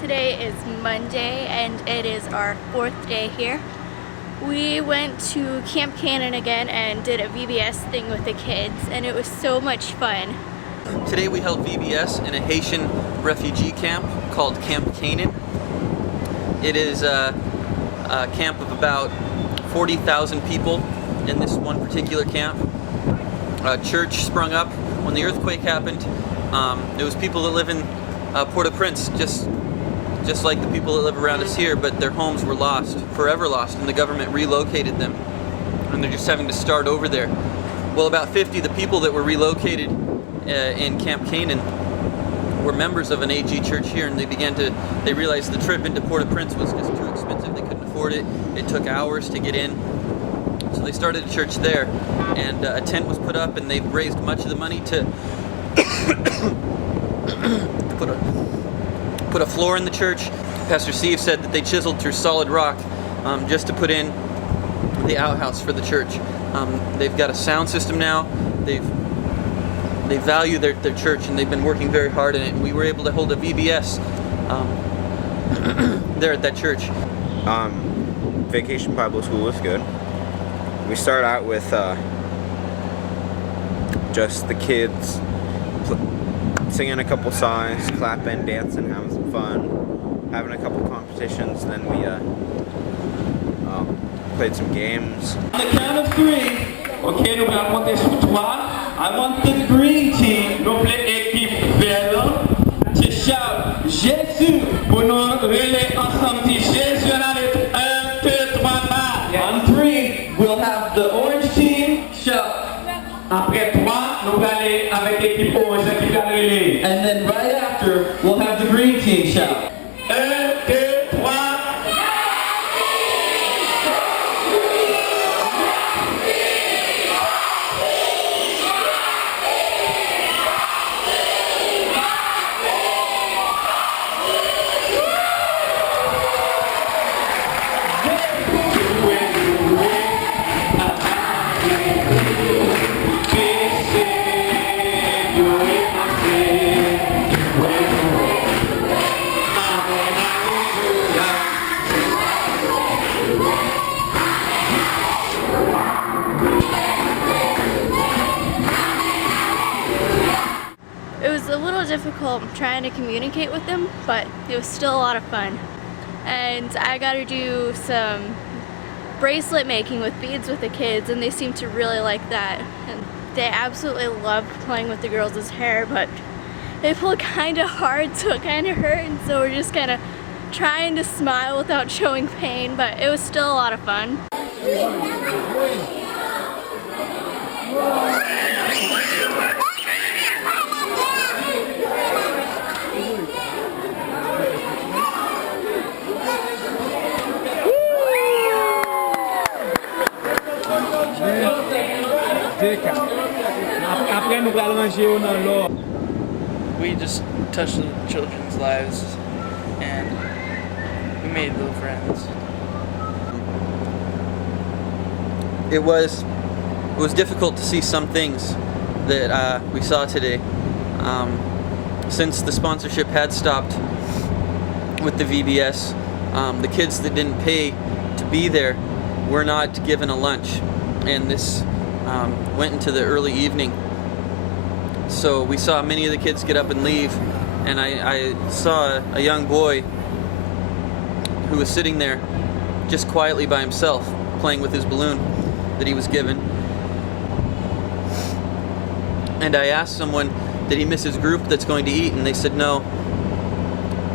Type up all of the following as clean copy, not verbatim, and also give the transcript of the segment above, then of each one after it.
Today is Monday and it is our 4th day here. We went to Camp Cannon again and did a VBS thing with the kids, and it was so much fun. Today we held VBS in a Haitian refugee camp called Camp Cannon. It is a camp of about 40,000 people in this one particular camp. A church sprung up when the earthquake happened. It was people that live in Port-au-Prince, just like the people that live around us here, but their homes were lost, forever lost, and the government relocated them, and they're just having to start over there. Well, about 50 of the people that were relocated in Camp Canaan were members of an AG church here, and they realized the trip into Port-au-Prince was just too expensive. They couldn't afford it. It took hours to get in. So they started a church there, and a tent was put up, and they raised much of the money to put a floor in the church. Pastor Steve said that they chiseled through solid rock just to put in the outhouse for the church. They've got a sound system now. They value their church, and they've been working very hard in it. And we were able to hold a VBS there at that church. Vacation Bible School was good. We start out with just the kids singing a couple songs, clapping, dancing, having some fun, having a couple competitions. Then we played some games. On the count of 3, ok, nous allons compter sur 3. I want the green team, nous play équipe verte, to shout Jésus pour nous relayer ensemble. Jésus en allait 1, 2, 3, 4. On 3, we'll have the orange team shout. Après 3, nous allons avec l'équipe orange, l'équipe relayer. And then right after, we'll have the green team shout. 1, 2, 3. It was a little difficult trying to communicate with them, but it was still a lot of fun. And I got to do some bracelet making with beads with the kids, and they seemed to really like that. And they absolutely loved playing with the girls' hair, but they pulled kind of hard, so it kind of hurt, and so we're just kind of trying to smile without showing pain, but it was still a lot of fun. We just touched the children's lives, and we made little friends. It was difficult to see some things that we saw today. Since the sponsorship had stopped with the VBS, the kids that didn't pay to be there were not given a lunch, and this went into the early evening. So we saw many of the kids get up and leave, and I saw a young boy who was sitting there just quietly by himself playing with his balloon that he was given. And I asked someone, did he miss his group that's going to eat? And they said no,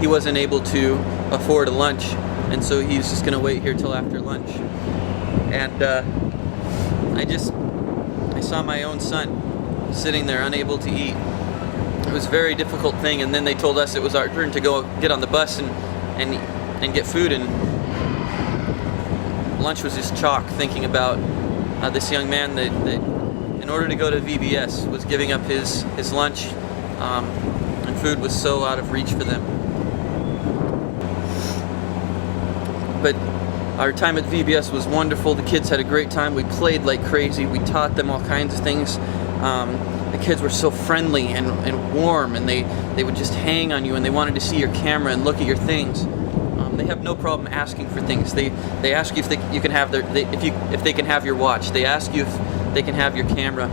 he wasn't able to afford a lunch, and so he's just going to wait here till after lunch. And I saw my own son sitting there unable to eat. It was a very difficult thing, and then they told us it was our turn to go get on the bus and get food, and lunch was just chalk, thinking about this young man that in order to go to VBS was giving up his lunch, and food was so out of reach for them. But our time at VBS was wonderful. The kids had a great time. We played like crazy. We taught them all kinds of things. the kids were so friendly and warm, and they would just hang on you, and they wanted to see your camera and look at your things. They have no problem asking for things. They ask you if you can have if they can have your watch. They ask you if they can have your camera.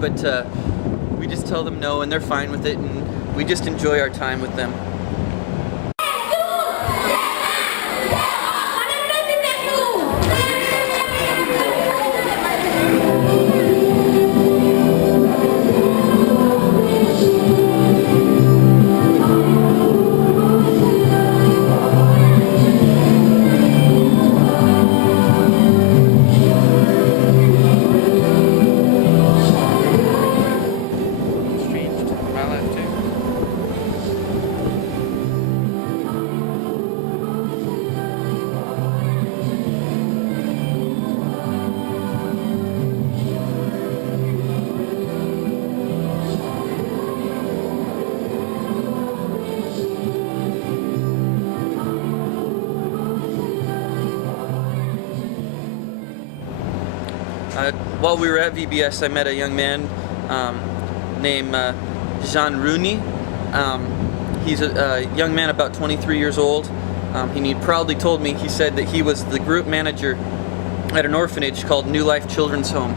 But we just tell them no, and they're fine with it, and we just enjoy our time with them. Changed my life too. While we were at VBS, I met a young man named Jean Rooney. He's a young man about 23 years old. He proudly told me, he said that he was the group manager at an orphanage called New Life Children's Home.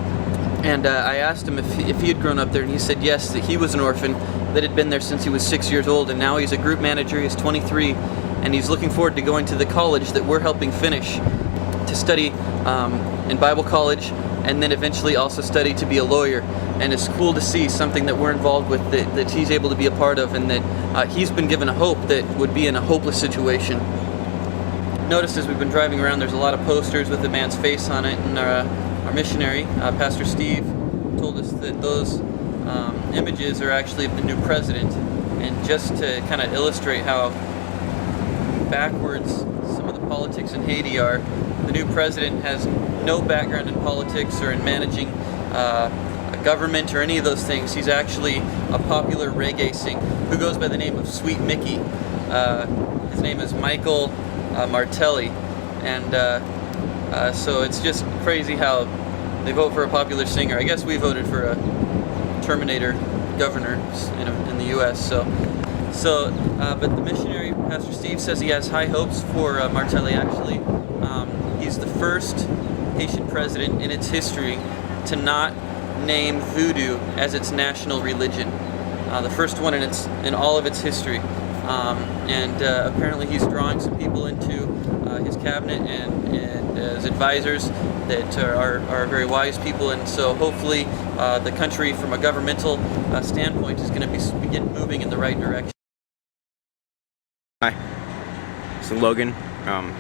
And I asked him if he had grown up there, and he said yes, that he was an orphan that had been there since he was 6 years old, and now he's a group manager. He's 23, and he's looking forward to going to the college that we're helping finish to study in Bible college, and then eventually also study to be a lawyer. And it's cool to see something that we're involved with that he's able to be a part of, and that he's been given a hope that would be in a hopeless situation. Noticed as we've been driving around, there's a lot of posters with a man's face on it, and our missionary, Pastor Steve, told us that those images are actually of the new president. And just to kind of illustrate how backwards some of the politics in Haiti are, the new president has no background in politics or in managing a government or any of those things. He's actually a popular reggae singer who goes by the name of Sweet Mickey. His name is Michael Martelli, and so it's just crazy how they vote for a popular singer. I guess we voted for a Terminator governor in the U.S. But the missionary, Pastor Steve, says he has high hopes for Martelli. Actually, he's the first Haitian president in its history to not name voodoo as its national religion. The first one in all of its history. And apparently he's drawing some people into his cabinet and as advisors that are very wise people, and so hopefully the country from a governmental standpoint is going to begin moving in the right direction. Hi, it's Logan,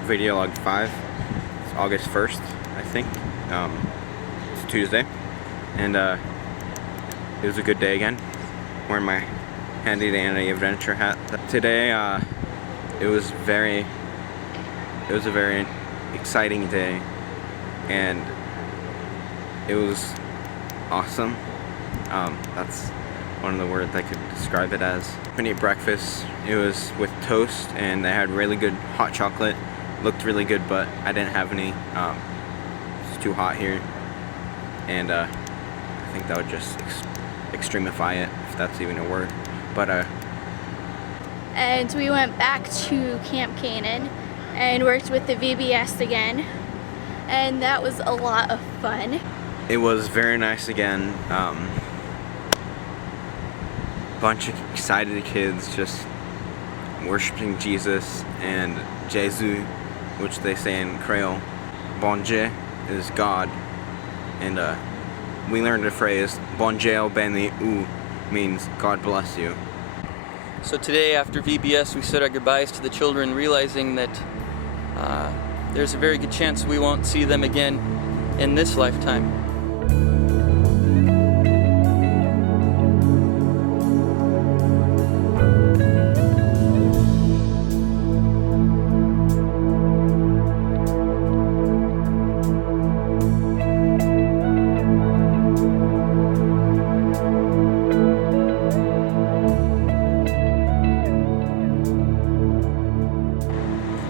video log 5. It's August 1st, I think. It's Tuesday, and it was a good day again. Wearing my handy dandy adventure hat. Today, it was a very exciting day, and it was awesome. That's one of the words I could describe it as. I ate breakfast. It was with toast, and they had really good hot chocolate. Looked really good, but I didn't have any. It's too hot here, and I think that would just extremify it, if that's even a word. But And we went back to Camp Canaan and worked with the VBS again, and that was a lot of fun. it was very nice again. Bunch of excited kids just worshiping Jesus and Jésus, which they say in Creole. Bon Dieu is God, and we learned the phrase Bon Dieu béni ou, means God bless you. So today after VBS we said our goodbyes to the children, realizing that there's a very good chance we won't see them again in this lifetime.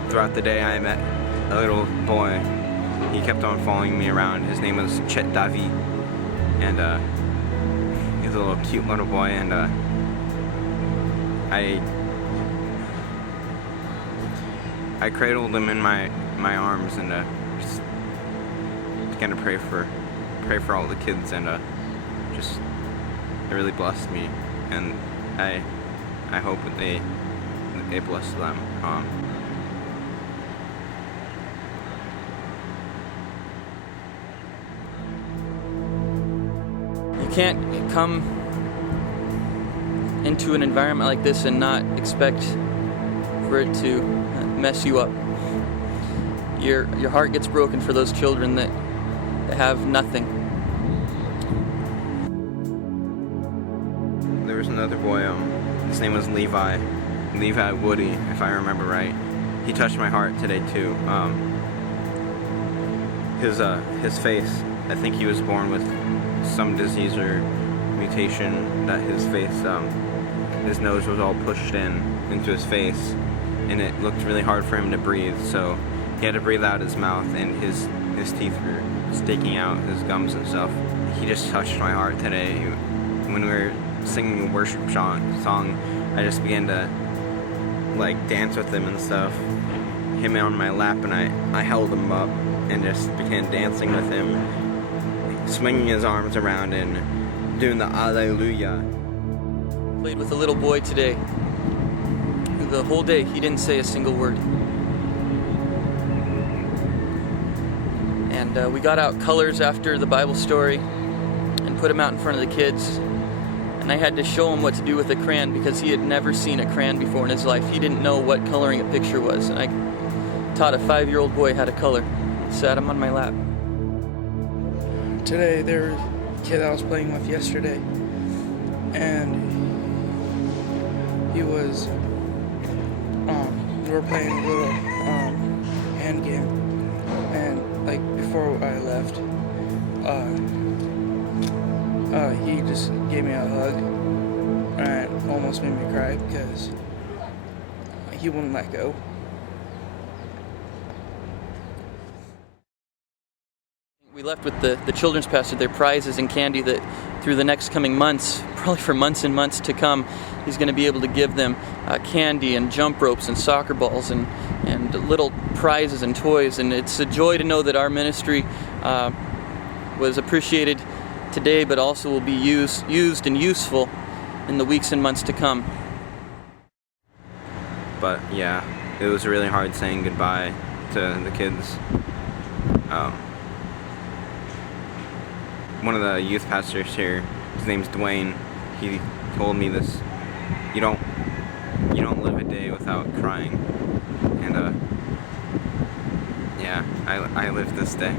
Throughout the day I met a little boy. He kept on following me around. His name was Chet Davi, and he was was a little cute little boy, and I cradled him in my arms, and just began to pray for all the kids, and just it really blessed me, and I hope that it blessed them. You can't come into an environment like this and not expect for it to mess you up. Your heart gets broken for those children that have nothing. There was another boy, his name was Levi Woody, if I remember right. He touched my heart today too. His face, I think he was born with some disease or mutation that his face, his nose was all pushed into his face, and it looked really hard for him to breathe, so he had to breathe out his mouth, and his teeth were sticking out, his gums and stuff. He just touched my heart today. When we were singing a worship song, I just began to like dance with him and stuff. Him on my lap, and I held him up and just began dancing with him, swinging his arms around and doing the Alleluia. Played with a little boy today. The whole day he didn't say a single word. And we got out colors after the Bible story and put them out in front of the kids. And I had to show him what to do with a crayon because he had never seen a crayon before in his life. He didn't know what coloring a picture was. And I taught a 5-year-old boy how to color. Sat him on my lap. Today, there was a kid I was playing with yesterday, and he was, we were playing a little hand game, and like before I left, he just gave me a hug, and almost made me cry because he wouldn't let go. We left with the children's pastor their prizes and candy that through the next coming months, probably for months and months to come, he's going to be able to give them candy and jump ropes and soccer balls and little prizes and toys. And it's a joy to know that our ministry was appreciated today, but also will be used and useful in the weeks and months to come. But yeah, it was really hard saying goodbye to the kids. One of the youth pastors here, his name's Dwayne, he told me this: you don't live a day without crying. And yeah, I lived this day.